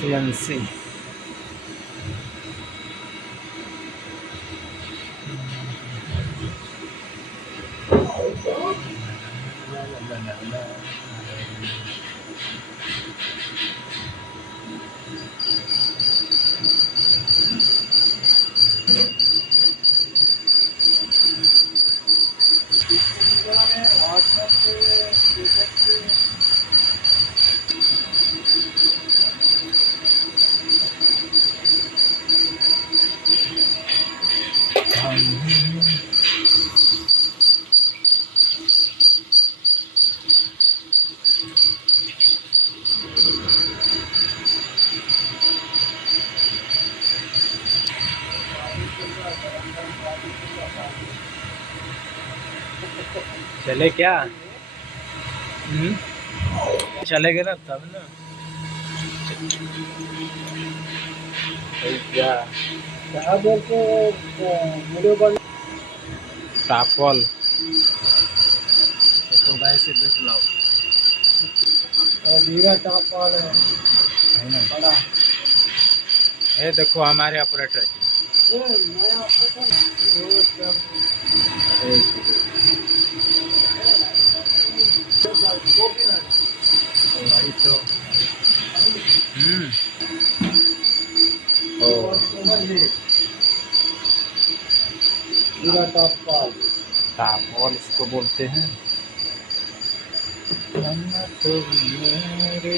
CNC. चले क्या? चलेंगे ना तब ना। क्या कहाँ बोल के वीडियो बन टापल तो गाय से देख लो। वीरा टापल है ना बड़ा। ये देखो हमारे ऑपरेटर नया ऑपरेटर वही तो। टापल इसको बोलते हैं। तो मेरे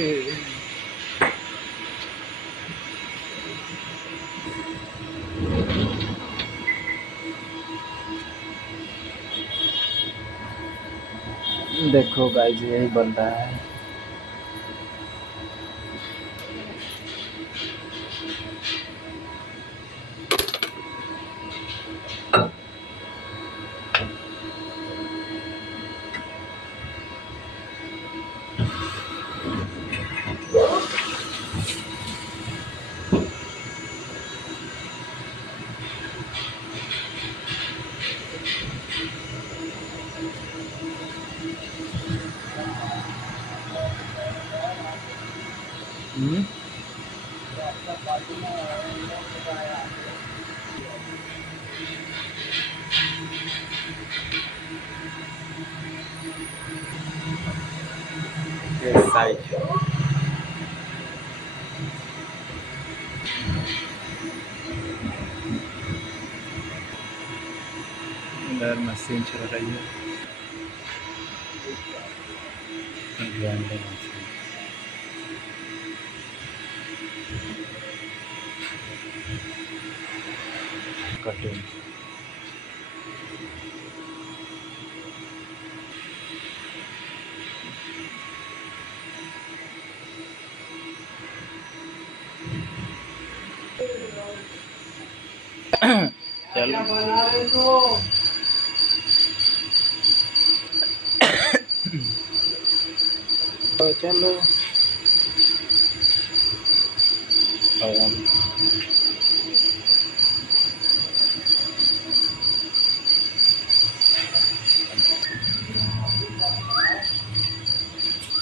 देखो गाइस यही बन रहा है। साइज इधर मशीन चल रही है। Grinder machine cutting. चलो तो चलो